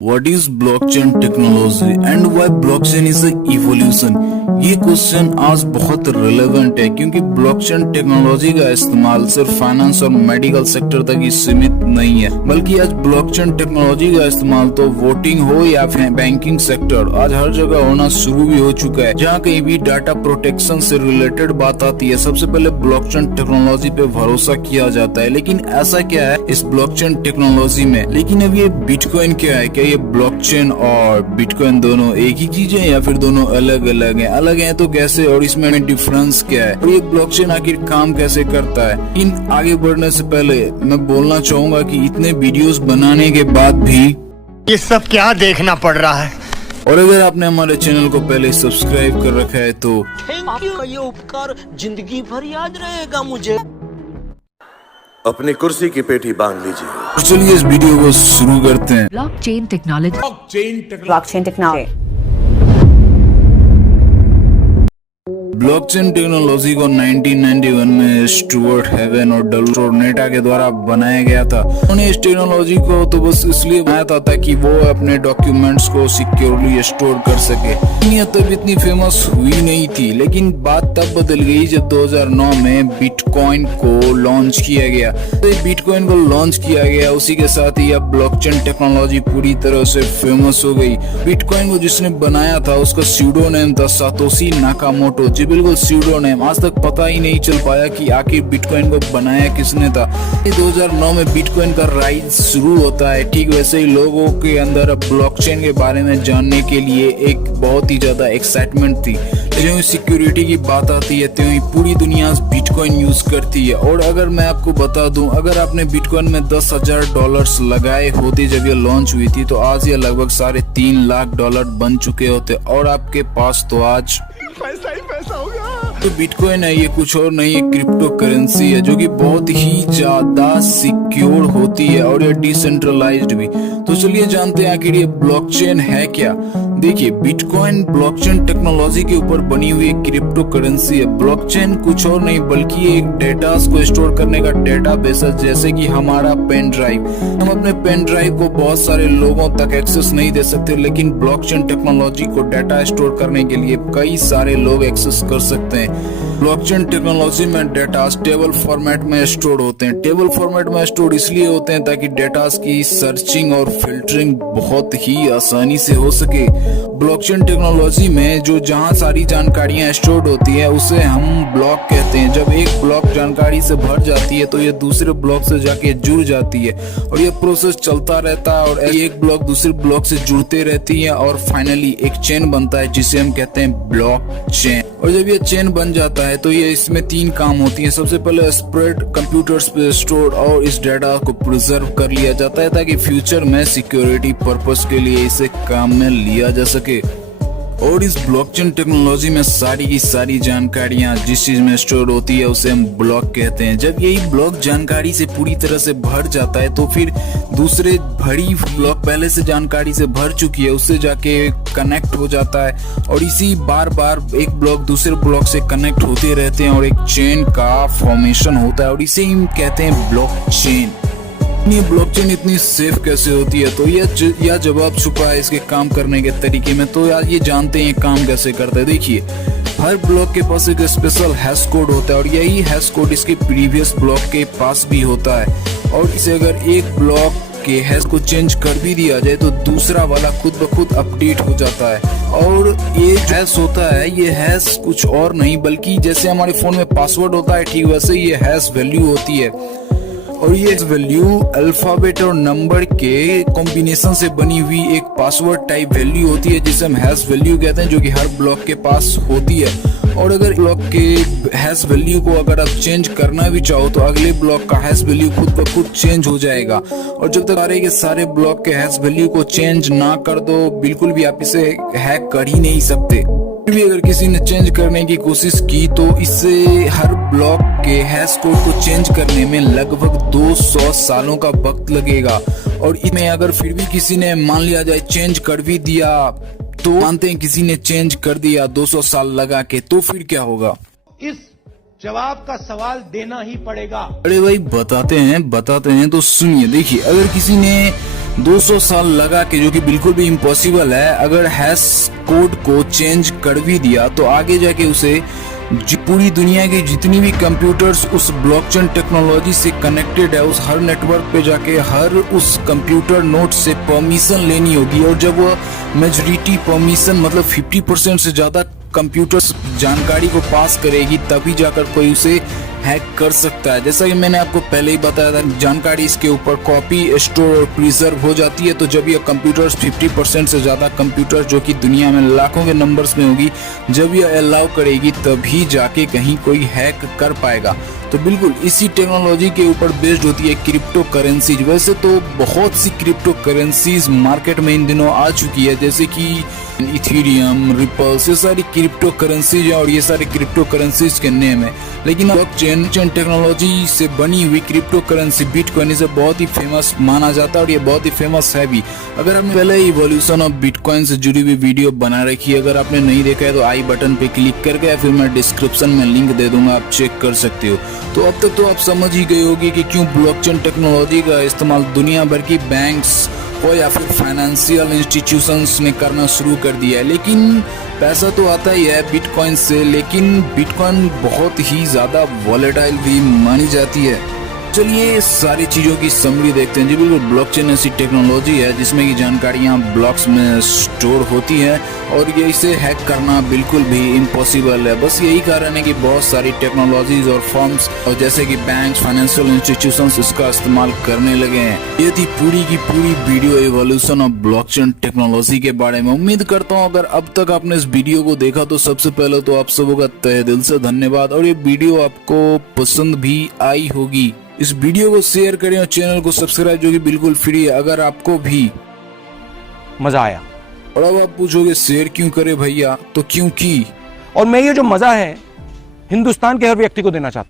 What is blockchain technology and why blockchain is a evolution? ये question आज बहुत relevant है क्योंकि ब्लॉकचेन टेक्नोलॉजी का इस्तेमाल सिर्फ फाइनेंस और मेडिकल सेक्टर तक ही सीमित नहीं है, बल्कि आज ब्लॉकचेन टेक्नोलॉजी का इस्तेमाल तो वोटिंग हो या फिर बैंकिंग सेक्टर आज हर जगह होना शुरू भी हो चुका है। जहाँ कहीं भी डाटा प्रोटेक्शन से रिलेटेड बात आती है, सबसे पहले ब्लॉकचेन टेक्नोलॉजी पे भरोसा किया जाता है। लेकिन ऐसा क्या है इस ब्लॉकचेन टेक्नोलॉजी में? लेकिन अब ये बिटकॉइन क्या है? क्या ये ब्लॉकचेन और बिटकॉइन दोनों एक ही चीज है या फिर दोनों अलग अलग हैं? अलग हैं तो कैसे, और इसमें डिफरेंस क्या है, और ये ब्लॉकचेन आखिर काम कैसे करता है? इन आगे बढ़ने से पहले मैं बोलना चाहूंगा कि इतने वीडियोस बनाने के बाद भी ये सब क्या देखना पड़ रहा है, और अगर आपने हमारे चैनल को पहले सब्सक्राइब कर रखा है तो थैंक यू। ये उपकार जिंदगी भर याद रहेगा मुझे। अपनी कुर्सी की पेटी बांध लीजिए। तो चलिए इस वीडियो को शुरू करते हैं। Blockchain technology. Blockchain technology. Blockchain technology को 1991 में स्टुअर्ट हेवन और डल टोर्नेटा के द्वारा बनाया गया था। उन्होंने इस टेक्नोलॉजी को तो बस इसलिए बनाया था ताकि वो अपने डॉक्यूमेंट्स को सिक्योरली स्टोर कर सके। ये तब इतनी फेमस हुई नहीं थी, लेकिन बात तब बदल गई जब 2009 में बिटकॉइन को लॉन्च किया गया। तो बिटकॉइन को लॉन्च किया गया, उसी के साथ ही अब ब्लॉकचेन टेक्नोलॉजी पूरी तरह से फेमस हो गई। बिटकॉइन को जिसने बनाया था उसका स्यूडोनेम था सातोशी नाकामोटो। बिल्कुल स्यूडोनेम। आज तक पता ही नहीं चल पाया कि आखिर बिटकॉइन को बनाया किसने था। 2009 में बिटकॉइन का राइज शुरू होता है। ठीक वैसे ही लोगों के अंदर अब ब्लॉकचेन के बारे में जानने के लिए एक बहुत ही ज्यादा एक्साइटमेंट थी। ज्यों ही सिक्योरिटी की बात आती है त्यों ही पूरी दुनिया बिटकॉइन यूज करती है। और अगर मैं आपको बता दूं, अगर आपने बिटकॉइन में $10,000 लगाए होते जब ये लॉन्च हुई थी, तो आज ये लगभग $3.5 लाख बन चुके होते, और आपके पास तो आज पैसा ही पैसा होगा। तो बिटकॉइन है, ये कुछ और नहीं, ये क्रिप्टो करेंसी है जो कि बहुत ही ज्यादा सिक्योर होती है और ये डिसेंट्रलाइज्ड भी। तो चलिए जानते हैं आखिर ये ब्लॉकचेन है क्या। देखिए, बिटकॉइन ब्लॉकचेन टेक्नोलॉजी के ऊपर बनी हुई एक क्रिप्टो करेंसी है। ब्लॉकचेन कुछ और नहीं बल्कि एक डेटा को स्टोर करने का डेटाबेस है, जैसे कि हमारा पेन ड्राइव। हम अपने पेन ड्राइव को बहुत सारे लोगों तक एक्सेस नहीं दे सकते, लेकिन ब्लॉकचेन टेक्नोलॉजी को डेटा स्टोर करने के लिए कई सारे लोग एक्सेस कर सकते हैं। ब्लॉकचेन टेक्नोलॉजी में डेटा टेबल फॉर्मेट में स्टोर होते हैं। टेबल फॉर्मेट में स्टोर इसलिए होते हैं ताकि डेटा की सर्चिंग और फिल्टरिंग बहुत ही आसानी से हो सके। ब्लॉकचेन टेक्नोलॉजी में जो जहां सारी जानकारियां स्टोर होती है उसे हम ब्लॉक कहते हैं। जब एक ब्लॉक जानकारी से भर जाती है तो ये दूसरे ब्लॉक से जाके जुड़ जाती है, और ये प्रोसेस चलता रहता है, और एक ब्लॉक दूसरे ब्लॉक से जुड़ते रहती है, और फाइनली एक चेन बनता है जिसे हम कहते हैं ब्लॉकचेन। और जब ये चेन बन जाता है तो ये इसमें 3 काम होती हैं। सबसे पहले स्प्रेड कंप्यूटर्स पे स्टोर और इस डेटा को प्रिजर्व कर लिया जाता है ताकि फ्यूचर में सिक्योरिटी पर्पस के लिए इसे काम में लिया जा सके। और इस ब्लॉकचेन टेक्नोलॉजी में सारी की सारी जानकारियां जिस चीज में स्टोर होती है उसे हम ब्लॉक कहते हैं। जब यही ब्लॉक जानकारी से पूरी तरह से भर जाता है तो फिर दूसरे बड़ी ब्लॉक पहले से जानकारी से भर चुकी है उससे जाके कनेक्ट हो जाता है, और इसी बार बार एक ब्लॉक दूसरे ब्लॉक से कनेक्ट होते रहते हैं और एक चेन का फॉर्मेशन होता है, और इसे हम कहते हैं ब्लॉकचेन। ये ब्लॉकचेन इतनी सेफ कैसे होती है? तो यह जवाब छुपा है इसके काम करने के तरीके में। तो यार ये जानते हैं काम कैसे करता है। देखिए, हर ब्लॉक के पास एक स्पेशल हैश कोड होता है, और यही हैश कोड इसके प्रीवियस ब्लॉक के पास भी होता है। और इसे अगर एक ब्लॉक के हैश को चेंज कर भी दिया जाए तो दूसरा वाला खुद ब खुद अपडेट हो जाता है। और ये हैश होता है, ये हैश कुछ और नहीं बल्कि जैसे हमारे फोन में पासवर्ड होता है, ठीक वैसे ये हैश वैल्यू होती है। और ये वैल्यू अल्फाबेट और नंबर के कॉम्बिनेशन से बनी हुई एक पासवर्ड टाइप वैल्यू होती है जिसे हम हैश वैल्यू कहते हैं, जो कि हर ब्लॉक के पास होती है। और अगर ब्लॉक के हैश वैल्यू को अगर आप चेंज करना भी चाहो तो अगले ब्लॉक का हैश वैल्यू खुद ब खुद चेंज हो जाएगा। और जब तक सारे के सारे ब्लॉक के हैश वैल्यू को चेंज ना कर दो, बिल्कुल भी आप इसे हैक कर ही नहीं सकते। फिर भी अगर किसी ने चेंज करने की कोशिश की तो इससे हर ब्लॉक के हैश कोड को चेंज करने में लगभग 200 सालों का वक्त लगेगा। और इसमें अगर फिर भी किसी ने मान लिया जाए चेंज कर भी दिया, तो मानते हैं किसी ने चेंज कर दिया 200 साल लगा के, तो फिर क्या होगा? इस जवाब का सवाल देना ही पड़ेगा। अरे भाई बताते हैं तो सुनिए। देखिए, अगर किसी ने 200 साल लगा के, जो कि बिल्कुल भी इम्पॉसिबल है। अगर हैश कोड को चेंज कर भी दिया तो आगे जाके उसे पूरी दुनिया की जितनी भी कंप्यूटर्स उस ब्लॉकचेन टेक्नोलॉजी से कनेक्टेड है, उस हर नेटवर्क पे जाके हर उस कंप्यूटर नोड से परमिशन लेनी होगी। और जब वो मेजॉरिटी परमिशन मतलब 50% से ज्यादा कंप्यूटर्स जानकारी को पास करेगी, तभी जाकर कोई उसे हैक कर सकता है। जैसा कि मैंने आपको पहले ही बताया था, जानकारी इसके ऊपर कॉपी, स्टोर और प्रिजर्व हो जाती है। तो जब ये कंप्यूटर्स 50% से ज़्यादा कंप्यूटर, जो कि दुनिया में लाखों के नंबर्स में होगी, जब ये अलाउ करेगी तभी जाके कहीं कोई हैक कर पाएगा। तो बिल्कुल इसी टेक्नोलॉजी के ऊपर बेस्ड होती है क्रिप्टो करेंसीज। वैसे तो बहुत सी क्रिप्टो करेंसीज मार्केट में इन दिनों आ चुकी है, जैसे कि इथेरियम, रिपल्स, ये सारी क्रिप्टो करेंसीज है और ये सारी क्रिप्टो करेंसीज के नेम है। लेकिन ब्लॉकचेन टेक्नोलॉजी से बनी हुई क्रिप्टो करेंसी बिटकॉइन इसे बहुत ही फेमस माना जाता है और ये बहुत ही फेमस है भी। अगर आपने पहले इवोल्यूशन ऑफ बिटकॉइन से जुड़ी हुई वीडियो बना रखी है, अगर आपने नहीं देखा है तो आई बटन पे क्लिक करके या फिर मैं डिस्क्रिप्शन में लिंक दे दूंगा, आप चेक कर सकते हो। तो अब तक तो आप समझ ही गए होंगे कि क्यों ब्लॉकचेन टेक्नोलॉजी का इस्तेमाल दुनिया भर की बैंक्स हो या फिर फाइनेंशियल इंस्टीट्यूशंस ने करना शुरू कर दिया है। लेकिन पैसा तो आता ही है बिटकॉइन से, लेकिन बिटकॉइन बहुत ही ज़्यादा वॉलेटाइल भी मानी जाती है। चलिए सारी चीज़ों की समरी देखते हैं। जी बिल्कुल, ब्लॉकचेन ऐसी टेक्नोलॉजी है जिसमें की जानकारियाँ ब्लॉक्स में स्टोर होती हैं और ये इसे हैक करना बिल्कुल भी इम्पॉसिबल है। बस यही कारण है कि बहुत सारी टेक्नोलॉजीज और फर्म्स और जैसे कि बैंक्स, फाइनेंशियल इंस्टीट्यूशंस इसका इस्तेमाल करने लगे हैं। ये थी पूरी की पूरी video evolution of blockchain technology के बारे में। उम्मीद करता हूँ अगर अब तक आपने इस वीडियो को देखा तो सबसे पहले तो आप सबों का तहे दिल से धन्यवाद और ये वीडियो आपको पसंद भी आई होगी। इस वीडियो को शेयर करें और चैनल को सब्सक्राइब, जो कि बिल्कुल फ्री है, अगर आपको भी मजा आया। और अब आप पूछोगे शेयर क्यों करे भैया, तो क्योंकि और मैं ये जो मजा है हिंदुस्तान के हर व्यक्ति को देना चाहता हूं।